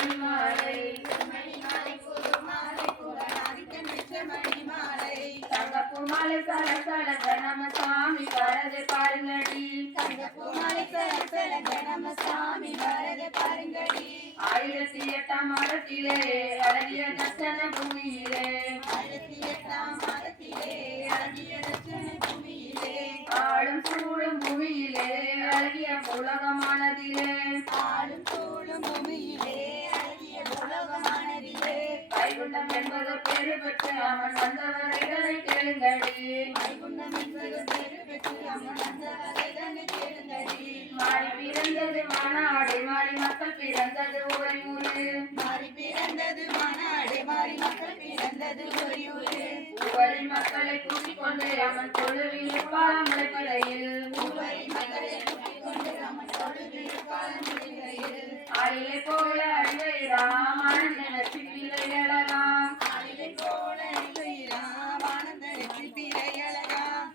மணிமாலை தங்கப்பூமாலை சலசலங்க நம்ம சாமி வரது பாருங்கடி பாருங்கடி 1008ஆம் மாதத்திலே அழகிய தட்சண பூமியிலே ஆளும் சூழும் பூமியிலே அழகிய உலகமானதிலே வைகுண்டம் என்பது பேரு பெற்று அவன் வந்தவரை கேளுங்கடி மாறி பிறந்தது மாநாடு மாறி மக்கள் பிறந்தது உறையூரு உவரி மக்களை கூட்டிக் கொண்டு அவன் தொழுவில் பாலமுளைப்படையில் ஆளிலை போல அடிவைராம் ஆனந்த நட்சி பிள்ளைகளலாம்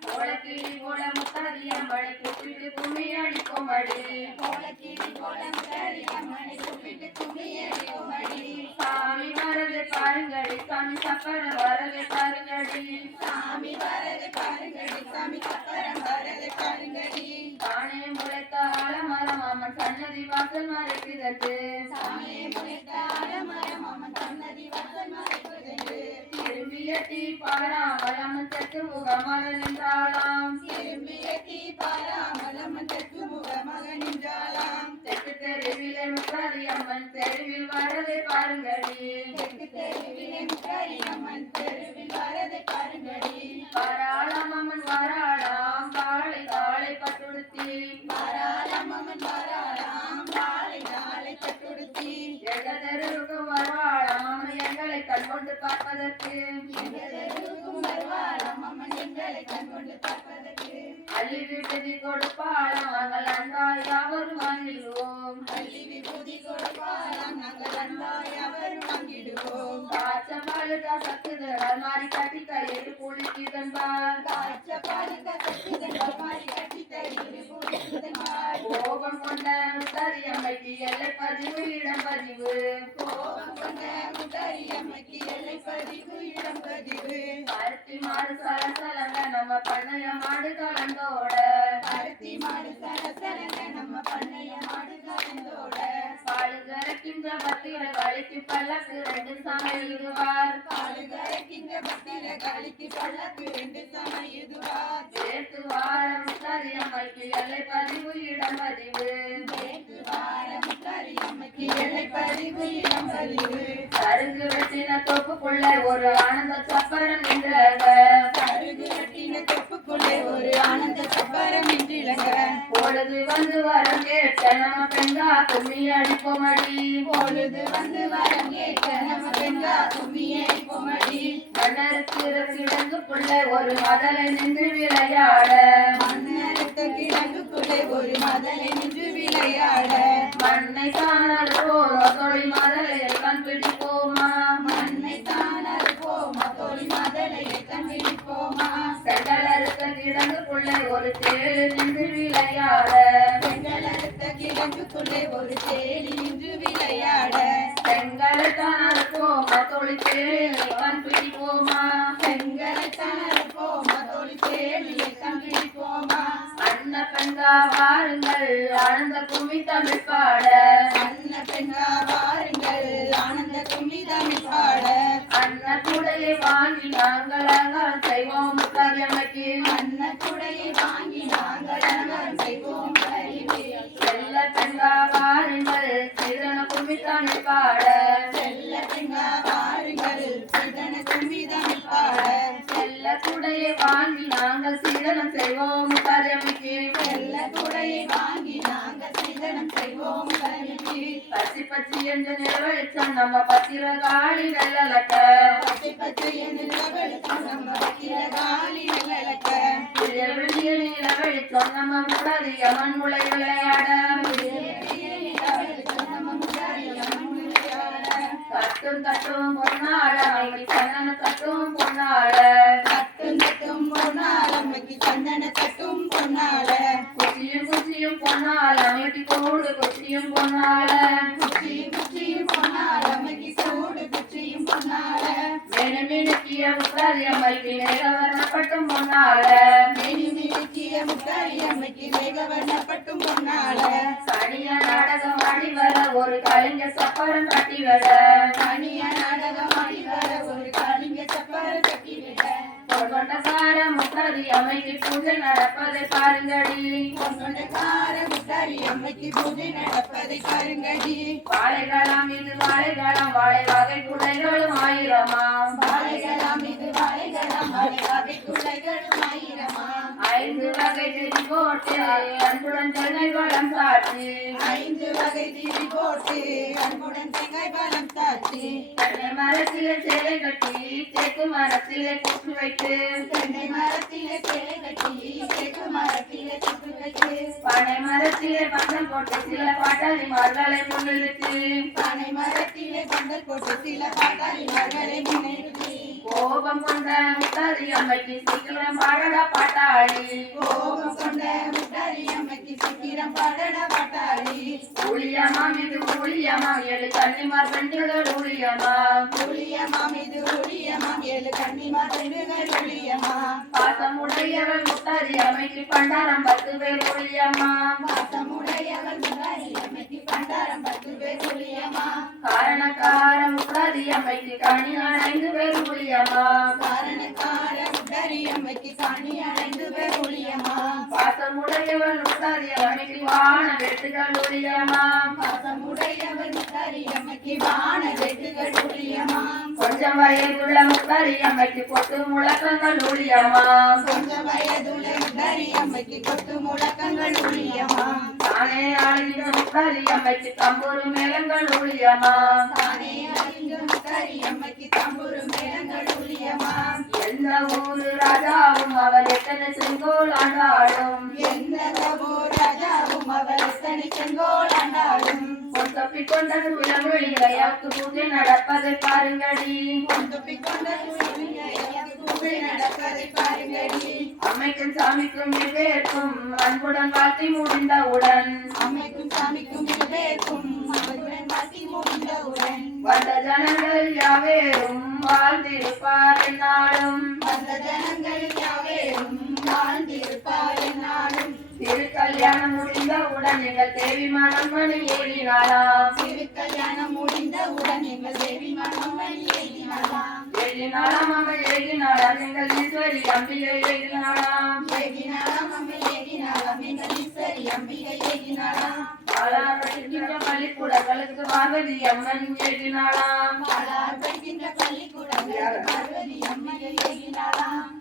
கோலக்கிளி போல முத்தாதியம்மனை கூப்பிட்டு கும்மி அடிக்கும் அடி சாமி வரது பாருங்கடி சாமி சப்பரம் வரது பாருங்கடி தானே முளைத்த ஆலமரம் அம்மன் சன்னதி வாசல் மறைக்கிறது திரும்பிய தீ பாராமல் அம்மன் தெற்கு முகமாக நின்றாளாம் தெற்கு தெருவிலே முத்தாதி அம்மன் தெருவில் வரதை பாருங்கடி வராளாம் அம்மன் வராளாம் காளை காளை பட்டுடுத்தி எங்கதருக்கும் வருவாளாம் அம்மன் எங்களை கண்கொண்டு பார்ப்பதற்கு அள்ளி விபதி கொடுப்பாளாம் நாங்கள் அன்பாய் யாவரும் வாங்கிடுவோம் காச்சபாலுக்கா சத்துதல் மாறி கட்டி கையில் குளிக்கிதன்பார் கோபம் கொண்ட முத்தாரியம்மைக்கு எல்லை பதிவு இடம் பதிவு பருத்தி மாடு சலசலங்க நம்ம பண்ணைய மாடு கலந்தோட பாடு கரைக்கின்ற பத்திர வலிக்கு பல்லக்கு 2 சமையுதுவார் சேர்த்து வார முத்தாரியம்மைக்கு எல்லை பதிவு இடம் பதிவு சருகு வெட்டின தொப்புக்குள்ள ஒரு ஆனந்த சப்பரம் பொழுது வந்து வரம் கேட்ட நம்ம பெங்கா கும்மி அடிப்போமடி மன்னருக்கு கிடங்குக்குள்ள ஒரு மதலை நின்று விளையாட மண்ணை தானல் போல தொழில் மதலை கண் பிடிப்போமா செங்கலறுத்த கிடங்குக்குள்ள ஒரு தேடு நின்று விளையாட செங்கலை தானல் போமா தொழில் தேடி கண் பிடிப்போமா அன்ன பெங்கா வாருங்கள் ஆனந்த கும்மி தமிழ் பாட அன்னக்குடையை வாங்கி நாங்கள் அங்காரம் செய்வோம் முத்தாரியம்மைக்கு செல்ல பெங்கா வாருங்கள் சிதன கும்மி தமிழ் பாட செல்ல குடையை வாங்கி நாங்கள் சீதனம் செய்வோம் முத்தாரியம்மைக்கு பச்சி பச்சி என்று நிலவெளிச்சம் நம்ம பத்திர காளி வெள்ளலக்க வெளிய நிலவெளிச்சம் நம்ம முடாதி அம்மன் முளை விளையாட தட்டும் தட்டும் பொன்னாள சந்தன தட்டும் பொன்னாள குச்சியும் குச்சியும் பொன்னாள அமைட்டி போடு குச்சியும் பொன்னாள முத்தாரி அம்மைக்கு மேகவர்ணப்பட்டும் பொன்னால மேனி மினுக்கிய முத்தாரி அம்மைக்கு மேகவர்ணப்பட்டும் பொன்னால கனிய நாடகம் ஆடி வர ஒரு கலைஞர் சப்பரம் கட்டி வர கனிய நாடகம் ஆடி வர ஒரு கலிங்க சப்பரம் கட்டிவிட கொண்டகார முத்தாரி அம்மைக்கு பூஜை நடப்பதை பாருங்கடி கொண்டகார முத்தாரி அம்மைக்கு பூஜை நடப்பதை பாருங்கடி வாழைகளம் இது வாழைகளம் வாழை வகை குலைகளும் ஆயிரமாம் வாழைகளாம் இது வாழைகளாம் வாழை வகை குலைகளும் ஆயிரமா 5 வகை திரி போட்டு அன்புடன் சென்னை பலம் சாட்சி 5 வகை திரி போட்டு அன்புடன் செங்காய் பலம் சாட்சி தென்னை மரத்திலே சேலை கட்டி தேக்கு மரத்திலே கூட்டு வைத்து தென்னை மரத்திலே சேலை கட்டி தேக்கு மரத்திலே சுட்டு வைத்து பனை மரத்திலே பந்தல் போட்டு சில பாட்டாளி மர்களை முன்னிறுத்தி பனை மரத்திலே பந்தல் போட்டு சில பாட்டாளி மர்களை முன்னிறுத்தி கோபம் கொண்ட முத்தாரி அம்மைக்கு சீக்கிரம் பாடடா பாட்டாளி கோபம் கொண்ட முத்தாரி அம்மைக்கு சீக்கிரம் பாடடா பாட்டாளி ஊழியமாம் இது ஊழியமாம் 7 கன்னிமார் பெண்கள் ஊழியமாம் ஊழியமாம் இது ஊழியமாம் 7 கன்னிமார் பெண்கள் ஊழியமாம் பாசமுடையவள் முத்தாரி அம்மைக்கு பண்டாரம் 10 பேர் ஊழியமாம் பாசமுடையவள் முத்தாரி அம்மைக்கு பண்டாரம் 10 பேர் ஊழியமாம் காரணக்கார முத்தாரி அம்மைக்கு கனி 5 பேர் ஊழியமாம் காரணக்கார முத்தாரி அம்மைக்கு கனி 5 பேர் ஊழியமாம் பாசமுடையவள் முத்தாரி அம்மைக்கு வான வெட்டுகள் ஊழியமாம் பாசமுடையவள் முத்தாரி அம்மைக்கு வான வெட்டுகள் ஊழியமாம் கொஞ்சம் வயதுள்ள முத்தாரி அம்மைக்கு கொட்டு முழக்கங்கள் ஊழியமாம் கொஞ்சம் வயதுள்ள முத்தாரி அம்மைக்கு கொட்டு முழக்கங்கள் ஊழியமாம் தானே ஆளுகிற முத்தாரி அம்மைக்கு தம்பூரு மேளங்கள் ஊழியமாம் தானே அறிந்த முத்தாரி அம்மைக்கு தம்புரு மேளங்கள் ஊழியமாம் எந்த ஊரு ராஜாவும் அவர் எத்தனை செங்கோல் ஆண்டாடும் எந்த ராஜாவும் அவர் எத்தனை செங்கோல் ஆண்டாடும் தப்பி கொண்ட விளவெளியாக்கு பூஜை நடப்பதை பாருங்கடி தொப்பிக்கொண்ட பூஜை நடப்பதை பாருங்கடி அம்மைக்கும் சாமிக்கும் இருவேற்கும் அன்புடன் வாழ்த்தி முடிந்தவுடன் அம்மைக்கும் சாமிக்கும் இருவேற்கும் அவருடன் வாசி முடிந்தவுடன் வந்த ஜனங்கள் யாவேரும் வாழ்ந்திருப்பார் என்னாலும் அந்த ஜனங்கள் யாவேரும் வாழ்ந்திருப்பார் என்னாலும் திருக்கல்யாணம் முடிந்தவுடன் எங்கள் தேவி மணமணி ஏறினாளாம் திருக்கல்யாணம் முடிந்தவுடன் எங்கள் தேவி மணமணி ஏறினாளாம் ஏறினாளாம் அம்மை ஏறினாளாம் எங்கள் ஈஸ்வரி அம்பிகை ஏறினாளாம் ஏகினாளாம் அம்மை ஏகினாளாம் எங்கள் ஈஸ்வரி அம்பிகை ஏகினாளாம் பாலார் படிக்கின்ற பள்ளிக்கூடங்களுக்கு பார்வதி அம்மன் ஏறினாளாம் பாலார் படிக்கின்ற பள்ளிக்கூடங்கள் பார்வதி அம்மையை ஏகினாளாம்